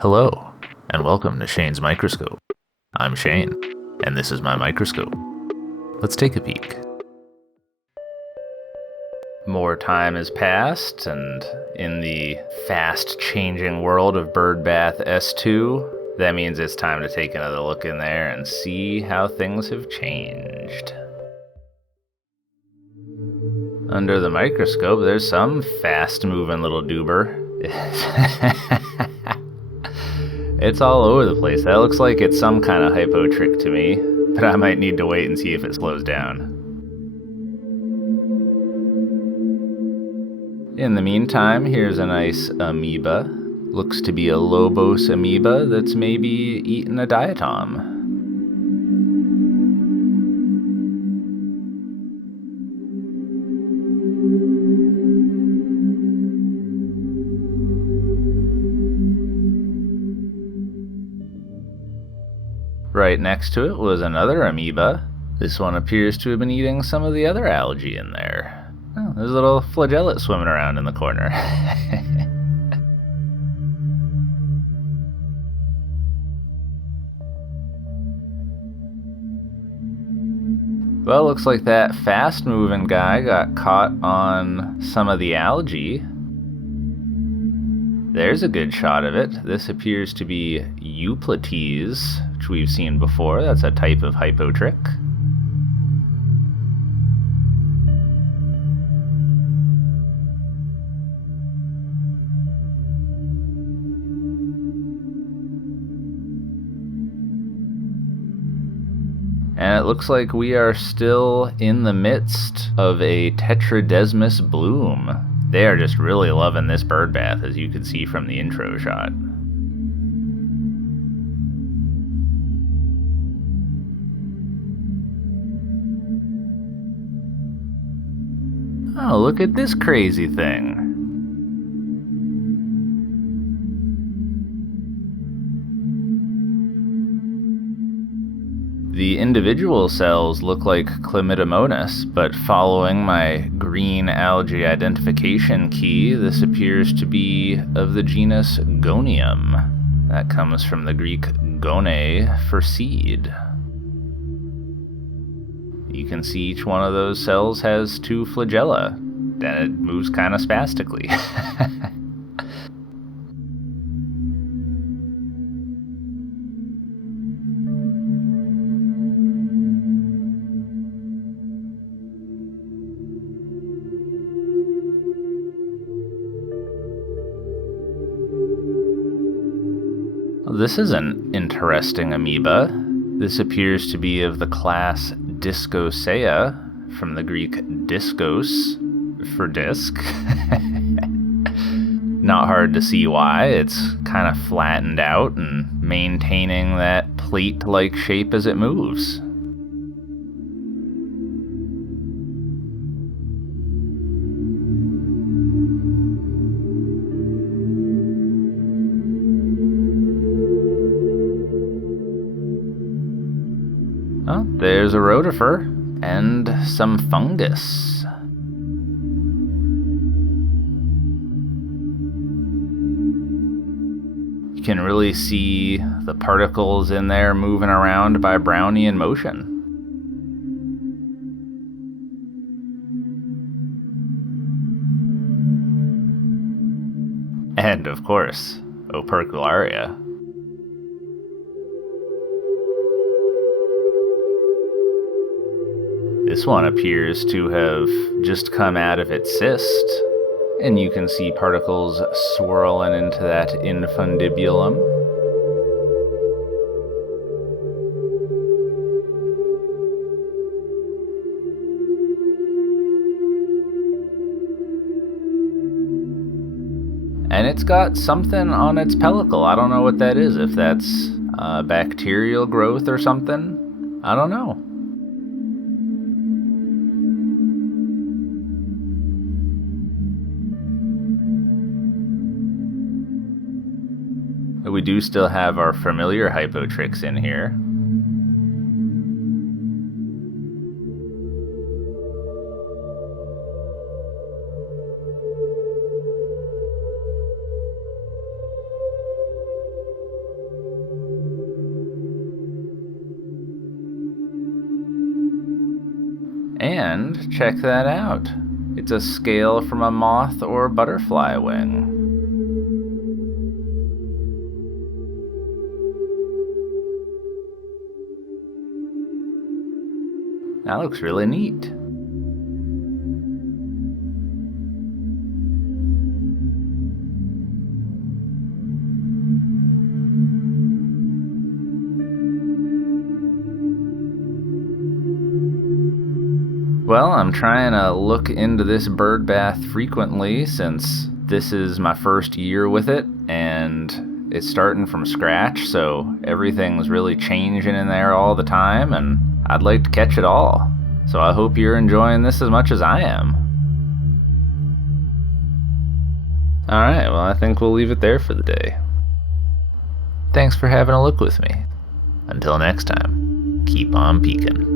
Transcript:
Hello, and welcome to Shane's Microscope. I'm Shane, and this is my microscope. Let's take a peek. More time has passed, and in the fast-changing world of Birdbath S2, that means it's time to take another look in there and see how things have changed. Under the microscope, there's some fast-moving little doober. It's all over the place. That looks like it's some kind of hypo trick to me, but I might need to wait and see if it slows down. In the meantime, here's a nice amoeba. Looks to be a Lobos amoeba that's maybe eaten a diatom. Right next to it was another amoeba. This one appears to have been eating some of the other algae in there. Oh, there's a little flagellate swimming around in the corner. Well, looks like that fast-moving guy got caught on some of the algae. There's a good shot of it. This appears to be Euplates, which we've seen before. That's a type of hypo trick. And it looks like we are still in the midst of a Tetradesmus bloom. They are just really loving this bird bath, as you can see from the intro shot. Oh, look at this crazy thing. The individual cells look like Chlamydomonas, but following my green algae identification key, this appears to be of the genus Gonium. That comes from the Greek gone for seed. You can see each one of those cells has two flagella, and it moves kind of spastically. This is an interesting amoeba. This appears to be of the class Discosea, from the Greek diskos, for disc. Not hard to see why. It's kind of flattened out and maintaining that plate-like shape as it moves. Oh, there's a rotifer and some fungus. You can really see the particles in there moving around by Brownian motion. And, of course, Opercularia. This one appears to have just come out of its cyst, and you can see particles swirling into that infundibulum. And it's got something on its pellicle. I don't know what that is, if that's bacterial growth or something. I don't know. We do still have our familiar hypo tricks in here. And check that out. It's a scale from a moth or butterfly wing. That looks really neat. Well, I'm trying to look into this bird bath frequently since this is my first year with it and it's starting from scratch, so everything's really changing in there all the time and I'd like to catch it all. So I hope you're enjoying this as much as I am. Alright, well, I think we'll leave it there for the day. Thanks for having a look with me. Until next time, keep on peeking.